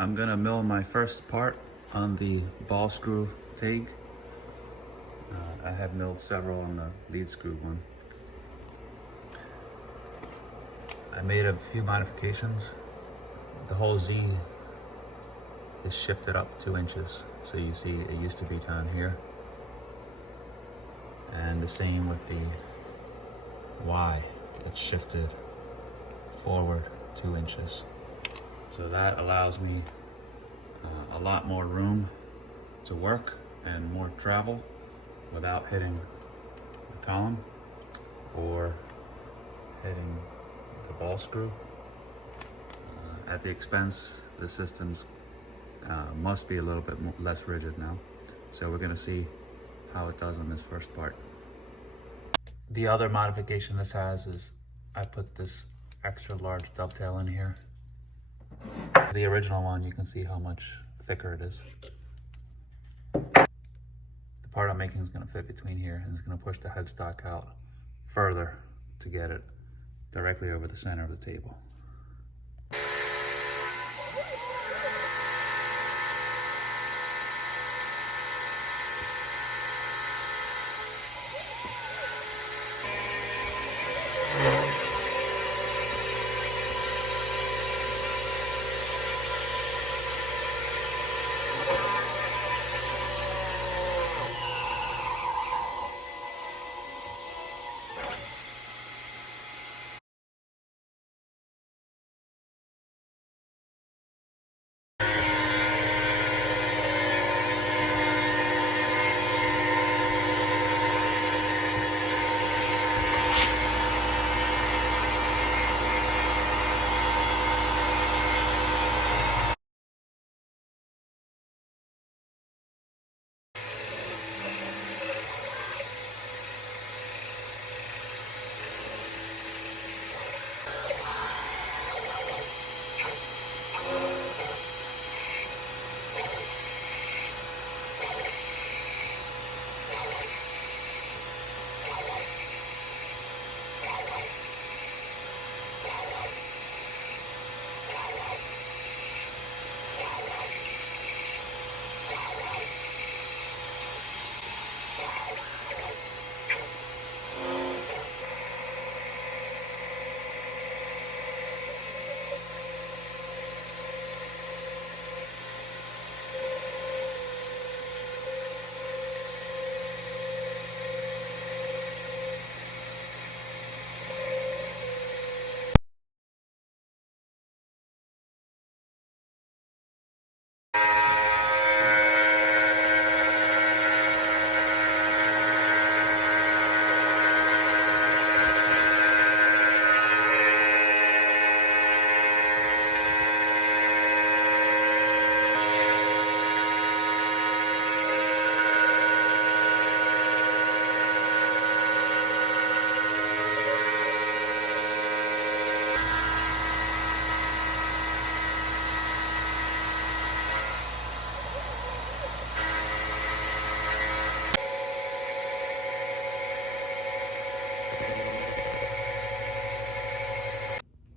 I'm gonna mill my first part on the Ballscrew Taig. I have milled several on the lead screw one. I made a few modifications. The whole Z is shifted up 2 inches. So you see it used to be down here. And the same with the Y, that's shifted forward 2 inches. So that allows me a lot more room to work and more travel without hitting the column or hitting the ball screw. At the expense, the systems must be a little bit less rigid now. So we're gonna see how it does on this first part. The other modification this has is I put this extra large dovetail in here. The original one, you can see how much thicker it is. The part I'm making is going to fit between here and it's going to push the headstock out further to get it directly over the center of the table.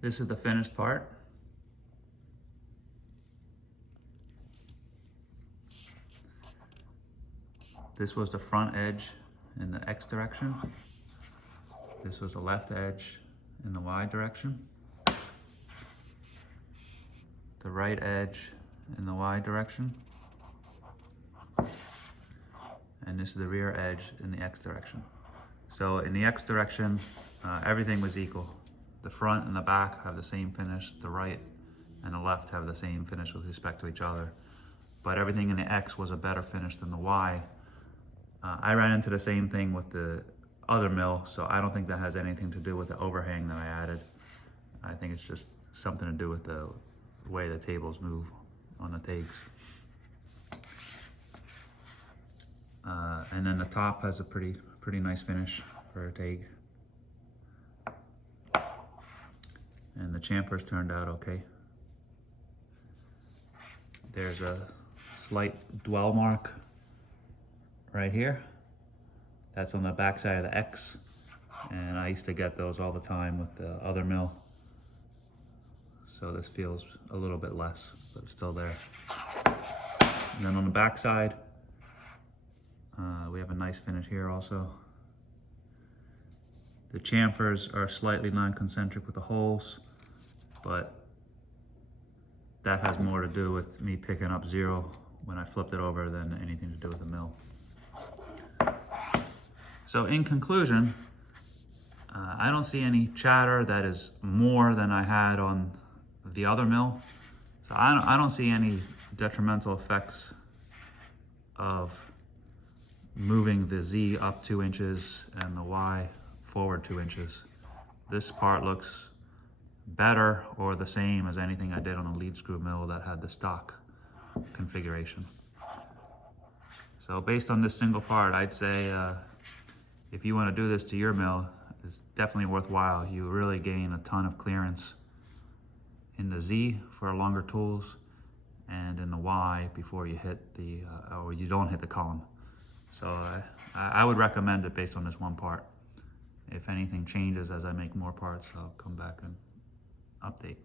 This is the finished part. This was the front edge in the X direction. This was the left edge in the Y direction. The right edge in the Y direction. And this is the rear edge in the X direction. So in the X direction, everything was equal. The front and the back have the same finish. The right and the left have the same finish with respect to each other. But everything in the X was a better finish than the Y. I ran into the same thing with the other mill, so I don't think that has anything to do with the overhang that I added. I think it's just something to do with the way the tables move on the Taigs. And then the top has a pretty nice finish for a Taig. And the chamfers turned out okay. There's a slight dwell mark right here. That's on the back side of the X. And I used to get those all the time with the other mill. So so this feels a little bit less, but it's still there. And then on the back side, we have a nice finish here also. The chamfers are slightly non-concentric with the holes, but that has more to do with me picking up zero when I flipped it over than anything to do with the mill. So in conclusion, I don't see any chatter that is more than I had on the other mill. So I don't see any detrimental effects of moving the Z up 2 inches and the Y forward 2 inches. This part looks better or the same as anything I did on a lead screw mill that had the stock configuration. So based on this single part, I'd say if you want to do this to your mill, it's definitely worthwhile. You really gain a ton of clearance in the Z for longer tools and in the Y before you hit the, or you don't hit the column. So I would recommend it based on this one part. If anything changes as I make more parts, I'll come back and update.